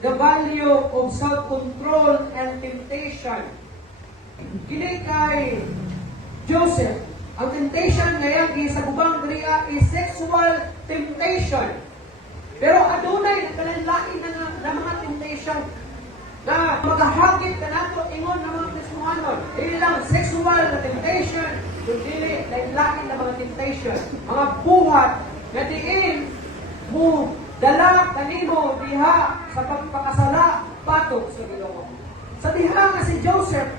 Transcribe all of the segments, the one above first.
the value of self-control and temptation. Kini kay Joseph, ang temptation ngayon sa bubang diriya is sexual temptation. Pero adunay nagkalanlain na mga temptation na magahagit na nato ingon ng mga Kristohanon. Dili lang sexual na temptation, kundi lain-lain na mga temptation. Mga buhat na diin mo dala kanimo diha sa pagpakasala patok sa Ginoo. Sa diha nga si Joseph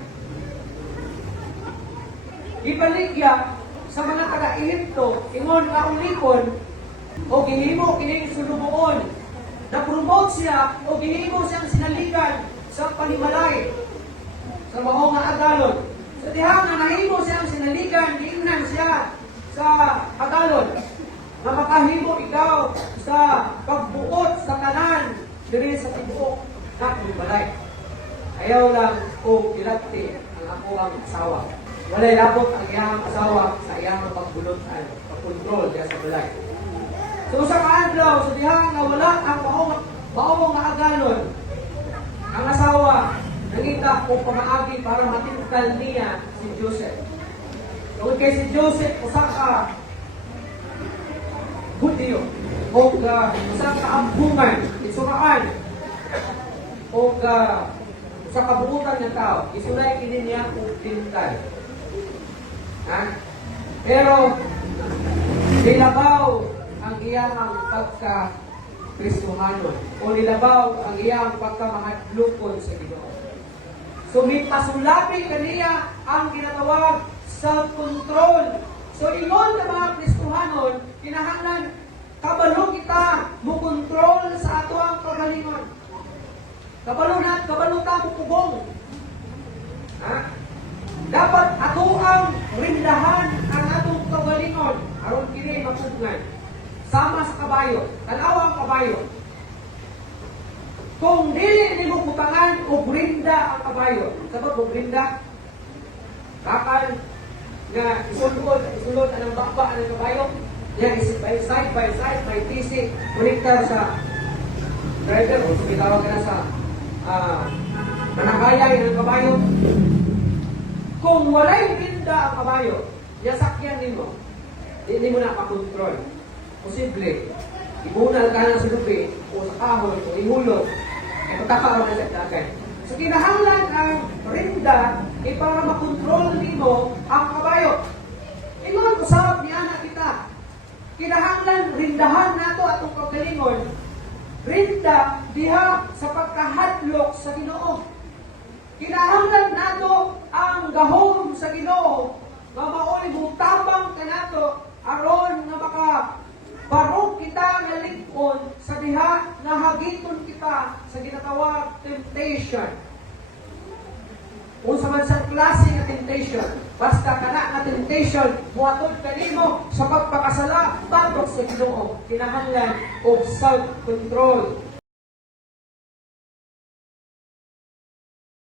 gibaligya sa mga taga-Ehipto ingon nga ulipon o gihimo kining sulubuon. Na-promote siya o gihimo siyang sinaligan sa panimalay sa mao nga agalon. Sa diha nga nahimo siyang sinaligan, giingnan siya sa agalon na makahimo ikaw sa pagbuot sa tanan diri sa tibuok na panimalay. Ayaw lang o ilagti ang ako ang asawa. Walay labot ang iyang asawa sa iyang pagbulotan, pagkontrol diya sa balay. So sa kaadlaw, sa diha nga wala ang maong nga agalon, ang asawa nangita o pamaagi para matingkal niya si Joseph. So kay si Joseph usa ka Hudyo o usa ka ambungan, isukaan o sa kabuutan ng tao, isulay kini niya og tingkal. Ha? Pero nilabaw ang iyang pagka-Kristohanon o nilabaw ang iyang pagka-mahadlukon sa Ginoo. So mipasulapi kaniya ang ginatawag self-control. So ingon sa mga Kristohanon, kinahanglan kabalo kita mo kontrol sa ato ang kagalingon. Kabalo ta mo pugong. Ha? Dapat ato ang rindahan ang atong kagalingon aron kini mapugnan. Sama sa kabayo, tanawa ang kabayo. Kung dili nimo butangan o brinda ang kabayo, sabot mo brinda, kakal nga isulod ang bakba ng kabayo, yan side by side, may TC, connector sa driver, o sumitawag na sa manakayay ng kabayo. Kung walay brinda ang kabayo, yasakyan nimo, hindi mo na pakontrol. Posible, ibunal ka ng sulupi o sa kahoy o ihulog, ay pagkakaroon na sa dagat. So kinahanglan ang rinda para makontrol nimo ang kabayo. Ingon usab niya na kita. Kinahanglan rindahan nato atong kagalingon. Rinda diha sa pagkahadlok sa Ginoo. Kinahanglan nato ang gahom sa Ginoo nga mauli mutabang kanato aron nga maka barog kita nga lig-on sa diha nga hagiton kita sa ginatawag temptation. Kung sa man sa klase nga temptation, basta kana nga temptation, muatod kanimo sa pagpakasala batok sa Ginoo, kinahanglan og self-control.